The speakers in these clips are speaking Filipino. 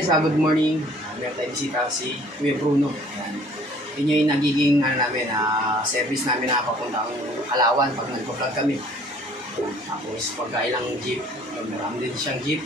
guys, good morning. Meron tayong bisita si Kuya Bruno. Yan. Yun yung nagiging service namin na papuntang Alawan pag nag-vlog kami. Tapos pagkailang jeep, marami din siyang jeep.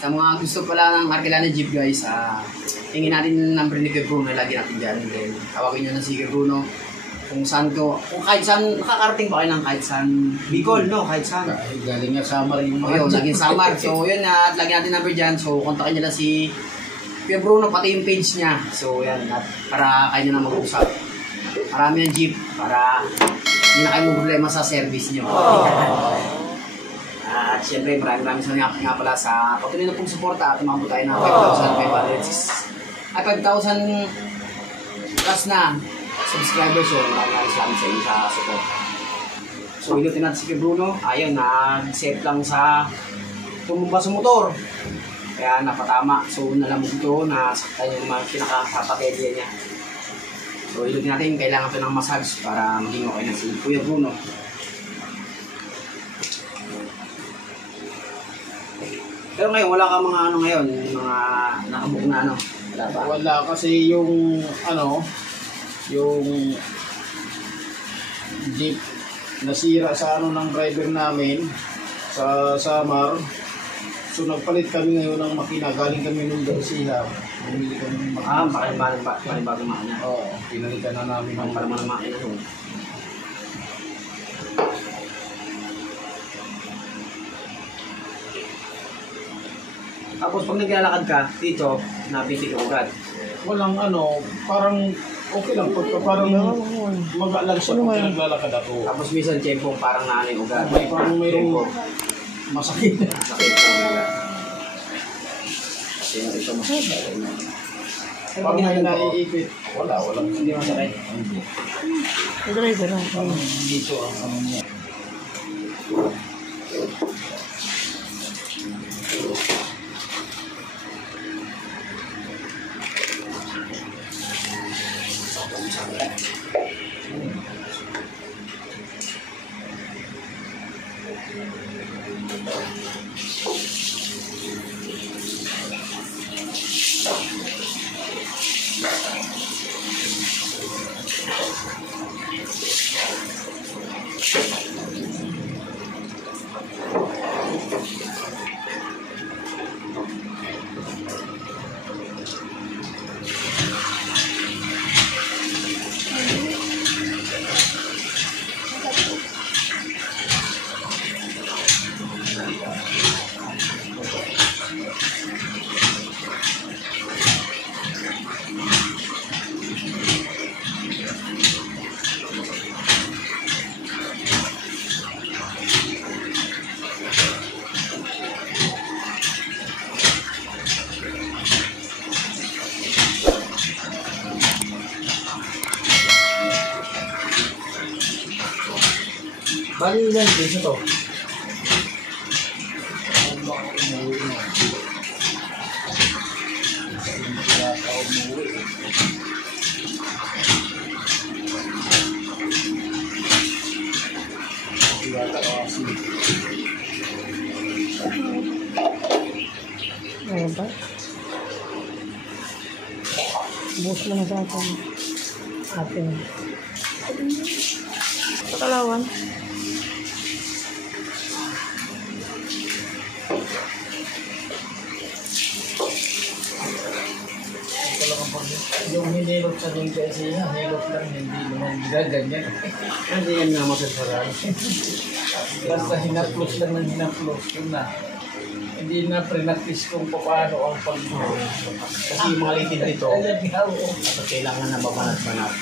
Sa mga gusto pala ng Arkelana jeep guys, tingin natin yung number ni Kuya Bruno, lagi natin dyan. Then tawagin nyo na si Kuya Bruno. Kung kahit saan, nakakarating pa kayo ng kahit saan, Bicol, no? Kahit saan. Galing nga Samar yung mga laging Samar. So, yun na, lagi natin number dyan. So, kontakin nyo na si Kuya Bruno, pati yung page niya. So, yan, para kayo na mag-usap. Marami yung jeep, para hindi na kayo problema sa service nyo. At syempre, maraming salamat nga pala sa patuloy na pong suporta at umabot tayo ng 5,000 plus na subscribers. So, maraming salamat sa inyo sa support. So, inutin natin si Kuya Bruno. Ayun, nag-set lang sa tumumba sa motor. Kaya napatama. So, nalamog ito na saktan yung mga pinaka-pakedya niya. So, inutin natin. Kailangan ito ng massage para maging okay na si Kuya Bruno. Pero ngayon, wala ka mga ngayon, mga nakabook na Wala ba? Wala kasi yung yung jeep nasira sa ng driver namin sa Samar. So nagpalit kami ngayon ng makina. Galing kami nung Garcia. Bumili kami ng makina. Bagong makina. Oo, pinalitan na namin ng makina doon. Tapos pag naglalakad ka dito, nabitik ka agad. Walang parang okay lang. Parang mag-alag siya kung naglalakad ako. Tapos minsan tiyempo parang nanay agad. Parang mayroong masakit. Masakit na. Kasi ito masakit. Pag naiipit, walang hindi masakit. Hindi. Driver lang. Dito ang niya. Bali ilan din ito? Ayan ba? Buhos mo na sa atin. Pakalawan. Yung hinilot sa doon kasi hinilot lang, hindi naman gaganyan. Hindi yan nga masasaran. Basta hinaplos lang ng hinaplos, yun na. Hindi na pre-practice kung paano ang Kasi yung mga litid dito, dapat kailangan na babanat-banat.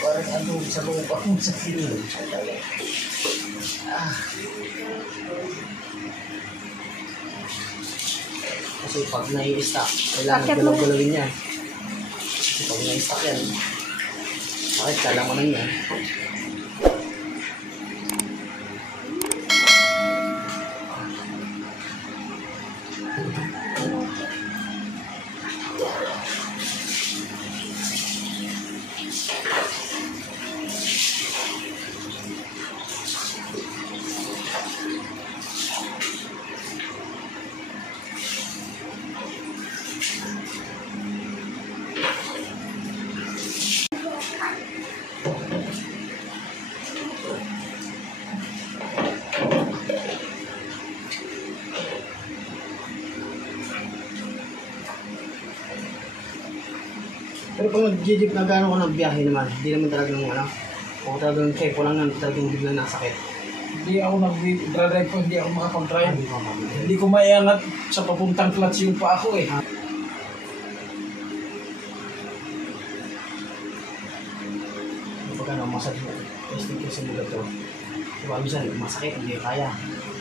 Parang sa lupa kung sa kilo. Kasi pag nai-stack, kailangan galaw-galawin yan. Kasi pag nai-stack yan, bakit kala mo na yan? Pero pag nag-jeep na gano'n ka ng biyahe naman, hindi naman talagang ano, kung talagang check ko lang na talagang biglang nasakit. Hindi ako nag-drive po, hindi ako makapag-drive. Hindi ko mabili. Hindi ko maiangat sa papuntang clutch yung pa ako eh. Pag ano, massage mo, testing kasi mo to. Diba, minsan masakit, hindi kaya.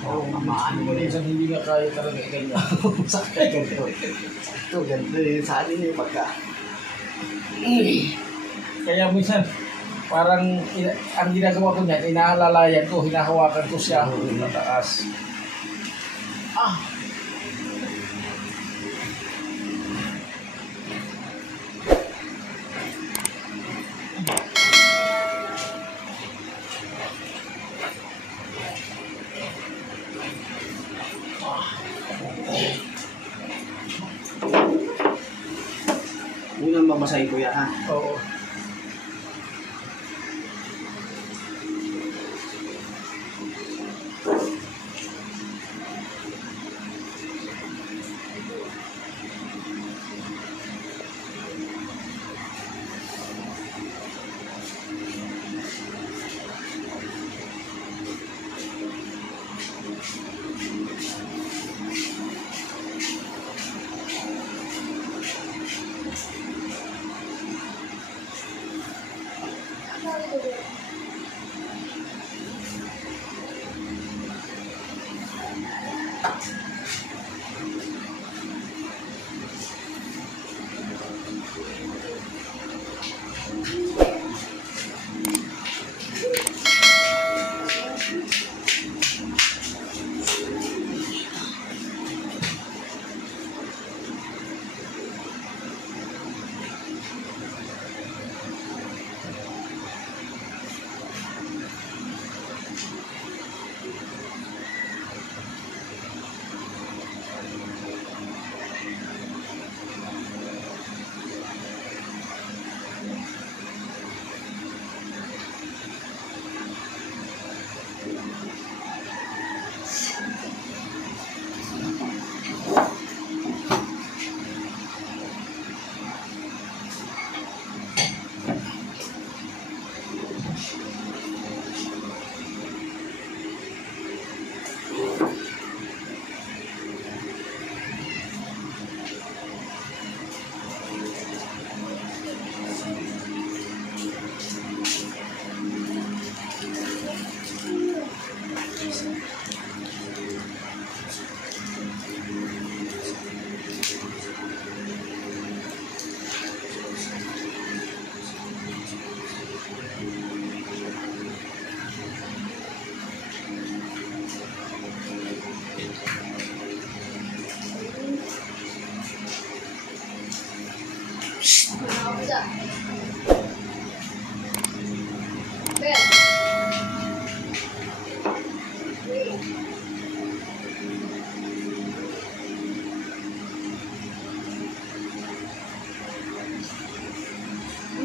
Oo, maano mo na yun. Minsan hindi nga kaya talaga ganyan. Masakit, ganito. Ito, ganito yun. Sa atin yung pagka. Kaya minsan, parang ang ginagawa ko niyan, inaalalayan ko, hinahawakan ko siya pataas. Ah! Unang babasahin ko yan, ha? Oo.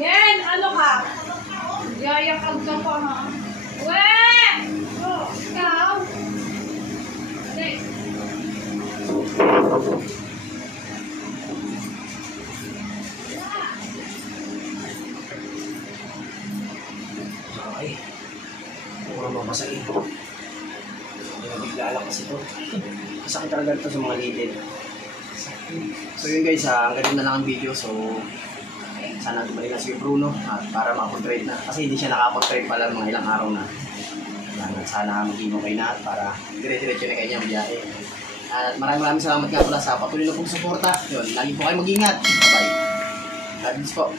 Yan, ano ka? Yayakag ka pa ha? Weh! Oh, ikaw? Hindi. Okay. Unang babasahin ko. Hindi na bigla lang kasi ito. Masakit talaga ito sa mga lidid. So yun guys, hanggang na lang ang video. So, sana tumali na si Bruno at para makakontrate na. Kasi hindi siya nakakontrate pala mga ilang araw na. At sana maging okay na at para dire-diretso na kanyang biyahe. At maraming salamat nga pala sa patuloy na pong suporta. Yun, lagi po kayo mag-ingat. Bye-bye. God bless po.